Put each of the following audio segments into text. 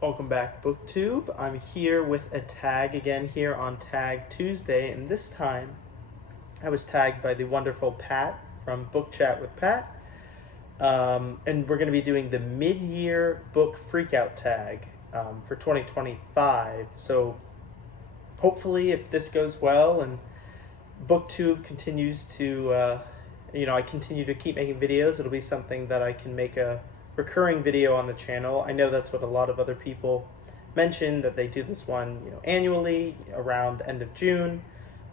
Welcome back, Booktube. I'm here with a tag again here on Tag Tuesday, and this time I was tagged by the wonderful Pat from Book Chat with Pat. And we're going to be doing the mid-year book freakout tag for 2025. So hopefully, if this goes well and Booktube continues to, I continue to keep making videos, it'll be something that I can make a recurring video on the channel. I know that's what a lot of other people mention, that they do this one, annually around end of June.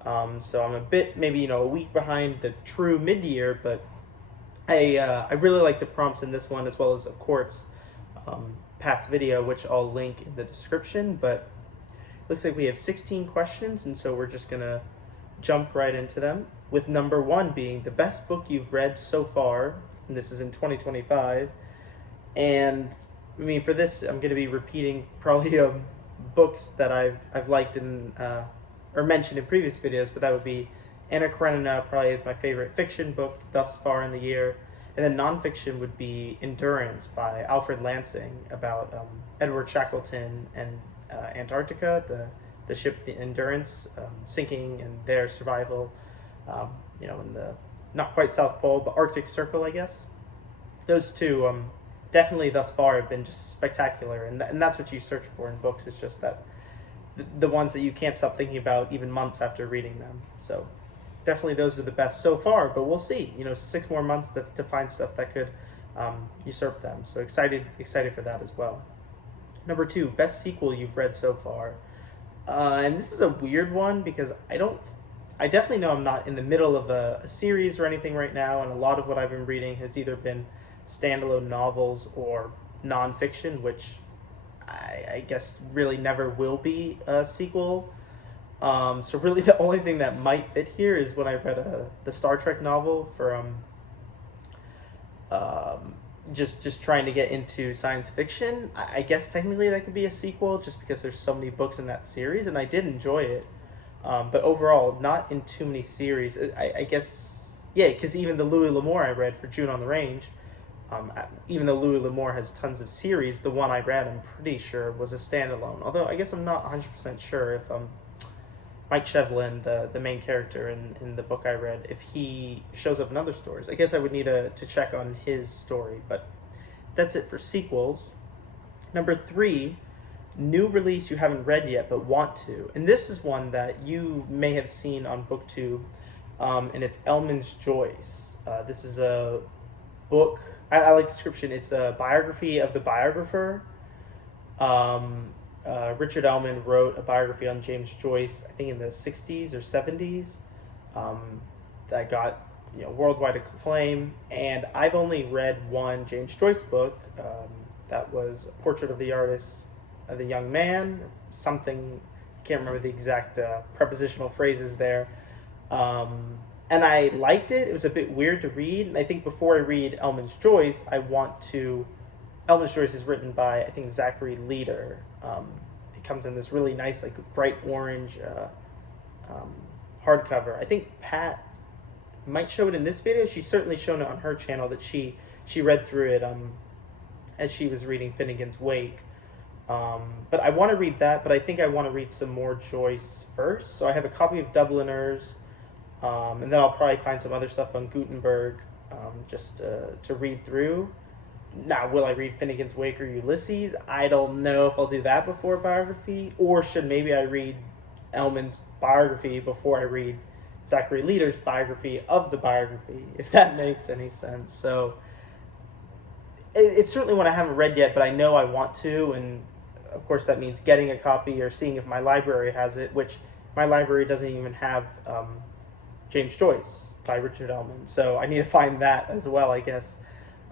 So I'm a bit, maybe, a week behind the true mid-year, but I really like the prompts in this one, as well as, of course, Pat's video, which I'll link in the description. But it looks like we have 16 questions, and so we're just gonna jump right into them, with number one being the best book you've read so far, and this is in 2025. And I mean, for this, I'm going to be repeating probably books that I've liked or mentioned in previous videos, but that would be Anna Karenina, probably is my favorite fiction book thus far in the year. And then nonfiction would be Endurance by Alfred Lansing, about Edward Shackleton and Antarctica, the ship, the Endurance, sinking and their survival, in the not quite South Pole, but Arctic Circle, I guess. Those two, definitely thus far have been just spectacular, and that's what you search for in books. It's just that the ones that you can't stop thinking about even months after reading them. So definitely those are the best so far, but we'll see. 6 more months to find stuff that could usurp them. So excited for that as well. Number two, best sequel you've read so far. And this is a weird one because I definitely know I'm not in the middle of a series or anything right now, and a lot of what I've been reading has either been standalone novels or nonfiction, which I guess really never will be a sequel. So really the only thing that might fit here is when I read the Star Trek novel for just trying to get into science fiction. I guess technically that could be a sequel just because there's so many books in that series, and I did enjoy it. But overall, not in too many series. I guess, yeah, because even the Louis L'Amour I read for June on the Range, even though Louis L'Amour has tons of series, the one I read, I'm pretty sure, was a standalone. Although I guess I'm not 100% sure if Mike Shevlin, the main character in the book I read, if he shows up in other stories. I guess I would need to check on his story, but that's it for sequels. Number three, new release you haven't read yet but want to. And this is one that you may have seen on Booktube, and it's Elman's Joyce. This is a book, I like the description, it's a biography of the biographer. Richard Ellman wrote a biography on James Joyce, I think in the 60s or 70s, that got worldwide acclaim. And I've only read one James Joyce book, that was A Portrait of the Artist, the Young Man, something, I can't remember the exact prepositional phrases there. And I liked it. It was a bit weird to read. And I think before I read Elman's Joyce, Elman's Joyce is written by, I think, Zachary Leader. It comes in this really nice, like, bright orange hardcover. I think Pat might show it in this video. She's certainly shown it on her channel that she read through it as she was reading Finnegan's Wake. But I want to read that, but I think I want to read some more Joyce first. So I have a copy of Dubliners, and then I'll probably find some other stuff on Gutenberg, just to read through. Now, will I read Finnegan's Wake or Ulysses? I don't know if I'll do that before biography, or should maybe I read Elman's biography before I read Zachary Leader's biography of the biography, if that makes any sense. So it's certainly one I haven't read yet, but I know I want to, and of course that means getting a copy or seeing if my library has it, which my library doesn't even have James Joyce by Richard Ellman, so I need to find that as well, I guess.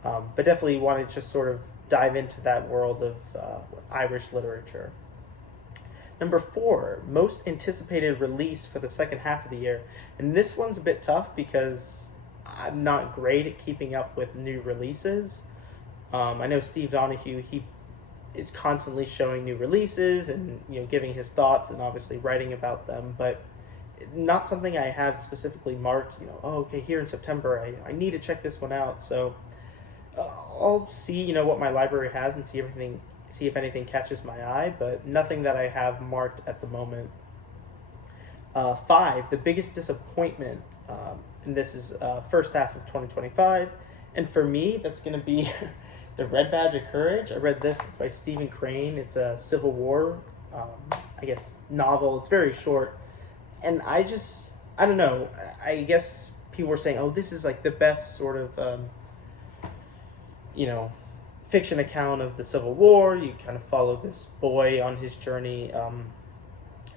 But definitely want to just sort of dive into that world of Irish literature. Number four, most anticipated release for the second half of the year. And this one's a bit tough because I'm not great at keeping up with new releases. I know Steve Donahue, he is constantly showing new releases and giving his thoughts and obviously writing about them, but not something I have specifically marked, okay, here in September, I need to check this one out. So I'll see, what my library has and see everything see if anything catches my eye, but nothing that I have marked at the moment. Five, the biggest disappointment, and this is first half of 2025, and for me, that's going to be The Red Badge of Courage. I read this. It's by Stephen Crane. It's a Civil War, I guess, novel. It's very short, and I don't know. I guess people were saying, "Oh, this is like the best sort of, you know, fiction account of the Civil War. You kind of follow this boy on his journey,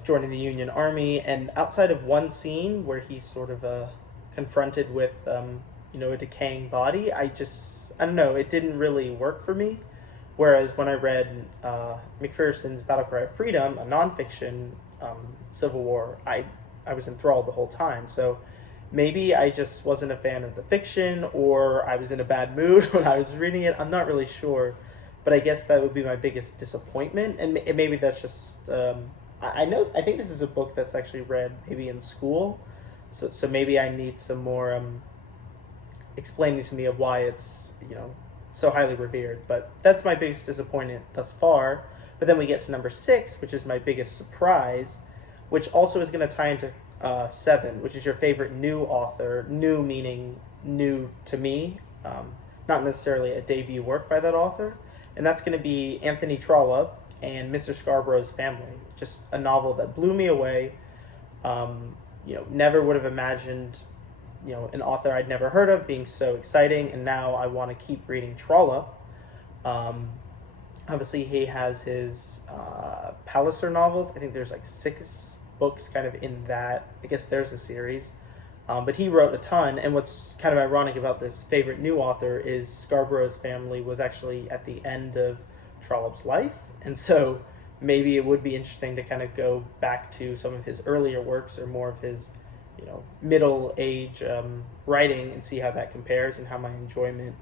joining the Union Army, and outside of one scene where he's sort of confronted with, a decaying body, I don't know. It didn't really work for me." Whereas when I read McPherson's Battle Cry of Freedom, a nonfiction Civil War, I was enthralled the whole time. So maybe I just wasn't a fan of the fiction, or I was in a bad mood when I was reading it. I'm not really sure, but I guess that would be my biggest disappointment. And maybe that's just I think this is a book that's actually read maybe in school, so maybe I need some more explaining to me of why it's so highly revered. But that's my biggest disappointment thus far. But then we get to number 6, which is my biggest surprise, which also is going to tie into 7, which is your favorite new author. New meaning new to me, not necessarily a debut work by that author. And that's going to be Anthony Trollope and Mr. Scarborough's Family. Just a novel that blew me away. Never would have imagined an author I'd never heard of being so exciting, and now I want to keep reading Trollope. Obviously, he has his Palliser novels. I think there's like 6 books kind of in that. I guess there's a series. But he wrote a ton, and what's kind of ironic about this favorite new author is Scarborough's Family was actually at the end of Trollope's life, and so maybe it would be interesting to kind of go back to some of his earlier works or more of his middle age writing and see how that compares and how my enjoyment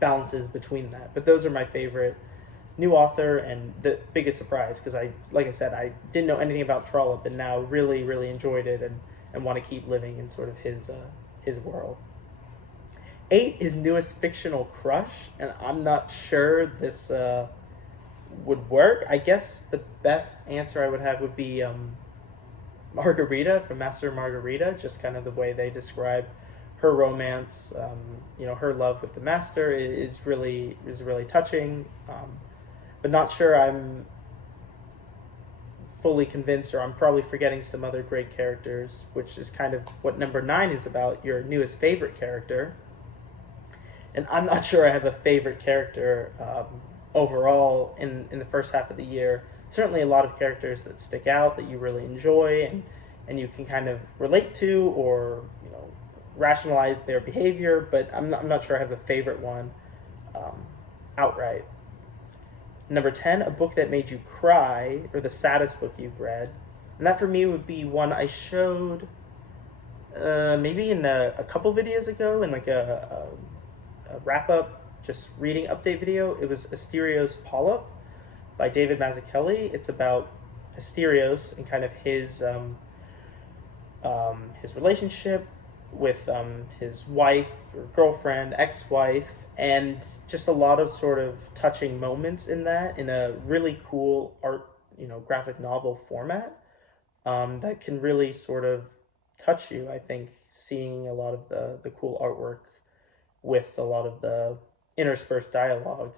balances between that. But those are my favorite new author and the biggest surprise, because like I said, I didn't know anything about Trollope, and now really, really enjoyed it and want to keep living in sort of his world. 8 is newest fictional crush, and I'm not sure this would work. I guess the best answer I would have would be Margarita from Master and Margarita, just kind of the way they describe her romance, her love with the master is really touching, but not sure I'm fully convinced, or I'm probably forgetting some other great characters, which is kind of what number 9 is about, your newest favorite character. And I'm not sure I have a favorite character overall in the first half of the year. Certainly a lot of characters that stick out that you really enjoy and you can kind of relate to, or rationalize their behavior, but I'm not sure I have a favorite one outright. Number 10, a book that made you cry, or the saddest book you've read. And that for me would be one I showed maybe in a couple videos ago, in like a wrap-up, just reading update video. It was Asterios Polyp by David Mazzucchelli. It's about Asterios and kind of his relationship with his wife or girlfriend, ex-wife, and just a lot of sort of touching moments in that, in a really cool art, graphic novel format that can really sort of touch you. I think seeing a lot of the cool artwork with a lot of the interspersed dialogue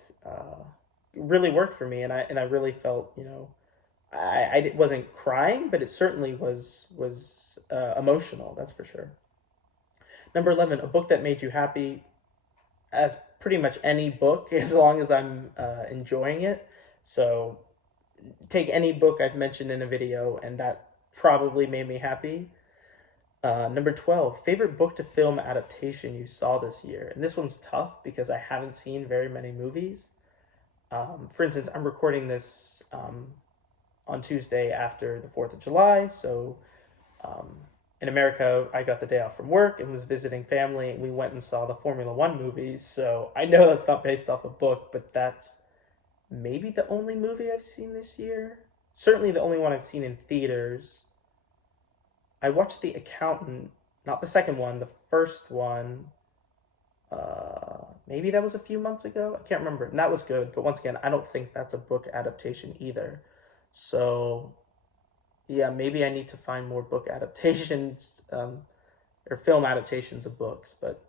really worked for me, and I really felt I wasn't crying, but it certainly was emotional. That's for sure. Number 11, a book that made you happy. As pretty much any book, as long as I'm enjoying it. So take any book I've mentioned in a video, and that probably made me happy. Number 12, favorite book to film adaptation you saw this year. And this one's tough because I haven't seen very many movies. For instance, I'm recording this on Tuesday after the 4th of July. So in America, I got the day off from work and was visiting family, and we went and saw the Formula One movies. So I know that's not based off a book, but that's maybe the only movie I've seen this year. Certainly the only one I've seen in theaters. I watched The Accountant, not the second one, the first one, maybe that was a few months ago. I can't remember. And that was good. But once again, I don't think that's a book adaptation either. So yeah, maybe I need to find more book adaptations or film adaptations of books, but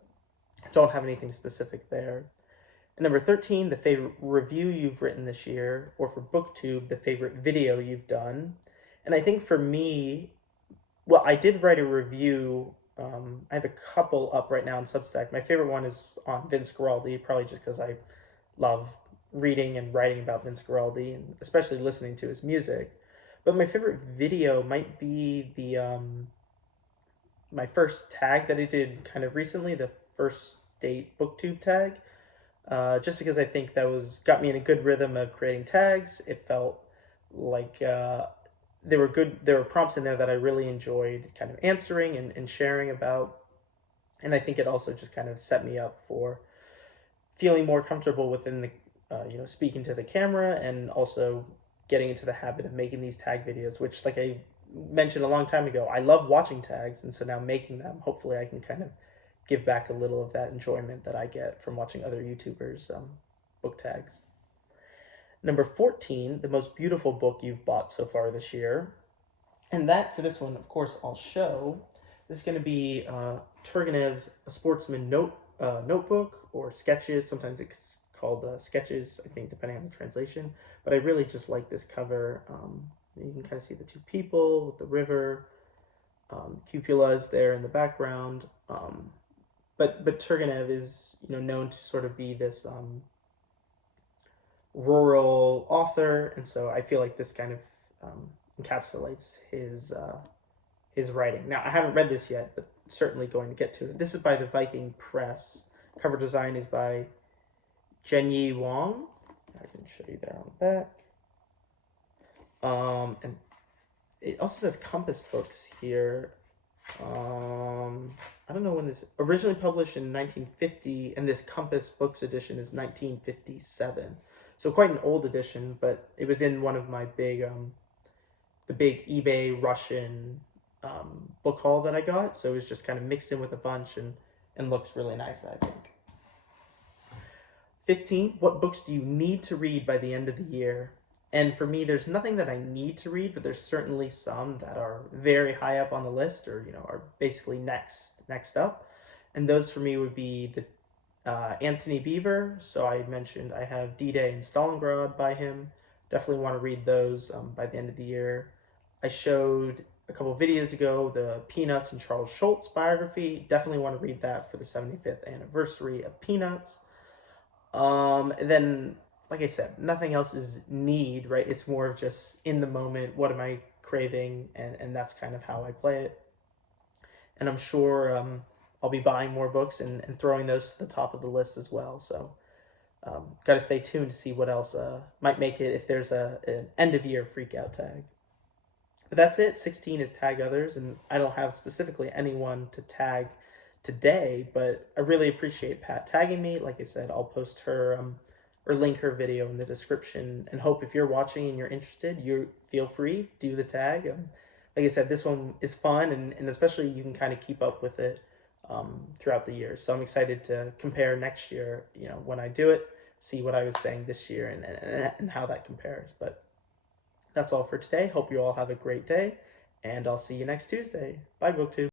I don't have anything specific there. And number 13, the favorite review you've written this year, or for Booktube, the favorite video you've done. And I think for me, well, I did write a review. I have a couple up right now on Substack. My favorite one is on Vince Guaraldi, probably just because I love reading and writing about Vince Guaraldi, and especially listening to his music. But my favorite video might be the my first tag that I did kind of recently, the first date Booktube tag. Just because I think that was got me in a good rhythm of creating tags. It felt like there were good. There were prompts in there that I really enjoyed, kind of answering and sharing about. And I think it also just kind of set me up for feeling more comfortable within the, speaking to the camera, and also getting into the habit of making these tag videos, which, like I mentioned a long time ago, I love watching tags, and so now making them, hopefully I can kind of give back a little of that enjoyment that I get from watching other YouTubers book tags. Number 14, the most beautiful book you've bought so far this year. And that, for this one, of course, I'll show. This is going to be Turgenev's A Sportsman Notebook, or Sketches. Sometimes it's called Sketches, I think, depending on the translation. But I really just like this cover. You can kind of see the two people with the river. Cupolas there in the background. But Turgenev is known to sort of be this rural author, and so I feel like this kind of encapsulates his writing. Now, I haven't read this yet, but certainly going to get to it. This is by the Viking Press. Cover design is by Jenyi Wang. I can show you there on the back. And it also says Compass Books here. I don't know when this originally published in 1950, and this Compass Books edition is 1957. So quite an old edition, but it was in one of my big, the big eBay Russian book haul that I got. So it was just kind of mixed in with a bunch, and looks really nice, I think. 15, what books do you need to read by the end of the year? And for me, there's nothing that I need to read, but there's certainly some that are very high up on the list, or are basically next up. And those for me would be the Anthony Beevor. So I mentioned I have D-Day and Stalingrad by him. Definitely want to read those by the end of the year. I showed a couple videos ago the Peanuts and Charles Schulz biography. Definitely want to read that for the 75th anniversary of Peanuts. And then, like I said, nothing else is need, right? It's more of just in the moment, what am I craving? And that's kind of how I play it. And I'm sure I'll be buying more books and throwing those to the top of the list as well. So got to stay tuned to see what else might make it if there's an end of year freak out tag. But that's it. 16 is tag others, and I don't have specifically anyone to tag today, but I really appreciate Pat tagging me. Like I said, I'll post her or link her video in the description, and hope if you're watching and you're interested, you feel free, do the tag. Like I said, this one is fun, and especially you can kind of keep up with it throughout the year. So I'm excited to compare next year, when I do it, see what I was saying this year and how that compares. But that's all for today. Hope you all have a great day, and I'll see you next Tuesday. Bye, Booktube.